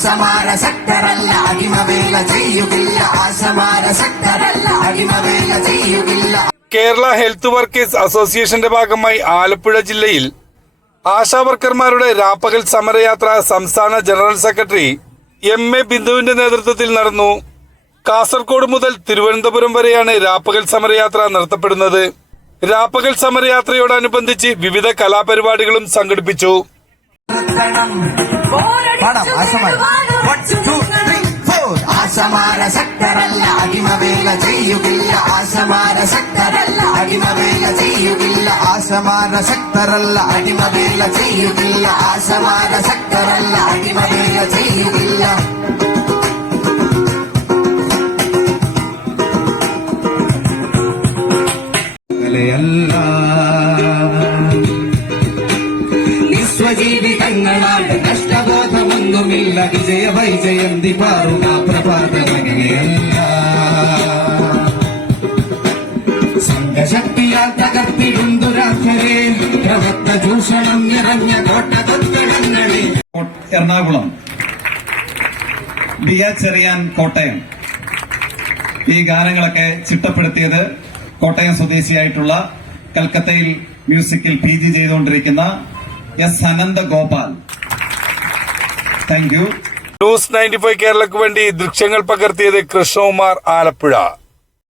ആശമാരസക്തരല്ല അടിമവേല ചെയ്യുകില്ല ആശമാരസക്തരല്ല അടിമവേല ചെയ്യുകില്ല. Kerala health workers അസോസിയേഷന്റെ ഭാഗമായി ആലപ്പുഴ ജില്ലയിൽ ആശാവർക്കർമാരുടെ രാപ്പകൽ സമരയാത്ര സംസ്ഥാന ജനറൽ സെക്രട്ടറി എം.എ. ബിന്ദുവിന്റെ നേതൃത്വത്തിൽ നടന്നു. കാസർഗോഡ് മുതൽ തിരുവനന്തപുരം വരെയാണ് രാപ്പകൽ സമരയാത്ര നടത്തപ്പെടുന്നത്. രാപ്പകൽ സമരയാത്രയോടനുബന്ധിച്ച് വിവിധ കലാപരിപാടികളും സംഘടിപ്പിച്ചു. ആശമാരസക്തരല്ല അടിമവേല ചെയ്യുകില്ല ആശമാരസക്തരല്ല അടിമവേല ചെയ്യുകില്ല ആശമാരസക്തരല്ല അടിമവേല ചെയ്യുകില്ല ആശമാരസക്തരല്ല അടിമവേല ചെയ്യുകില്ല. നിസ്വജീവിതങ്ങളാണ് നഷ്ടബോധമൊന്നുമില്ല വിജയ വൈജയന്തി പാറുക പ്രഭാതമങ്ങനെയല്ല സംഘശക്തിയാൽ തകർത്തിടും ദുരാഖരെ പ്രവക്ത ചൂഷണം നിറഞ്ഞ കോട്ടകൊത്തടങ്ങളെ. Ernakulam, B A Cheriyan Kottayam. ഈ ഗാനങ്ങളൊക്കെ ചിട്ടപ്പെടുത്തിയത് കോട്ടയം സ്വദേശിയായിട്ടുള്ള കൽക്കത്തയിൽ മ്യൂസിക്കിൽ PG ചെയ്തുകൊണ്ടിരിക്കുന്ന S Ananthagopal. Thank you. News 95 കേരളക്ക് വേണ്ടി ദൃശ്യങ്ങൾ പകർത്തിയത് കൃഷ്ണകുമാർ, ആലപ്പുഴ.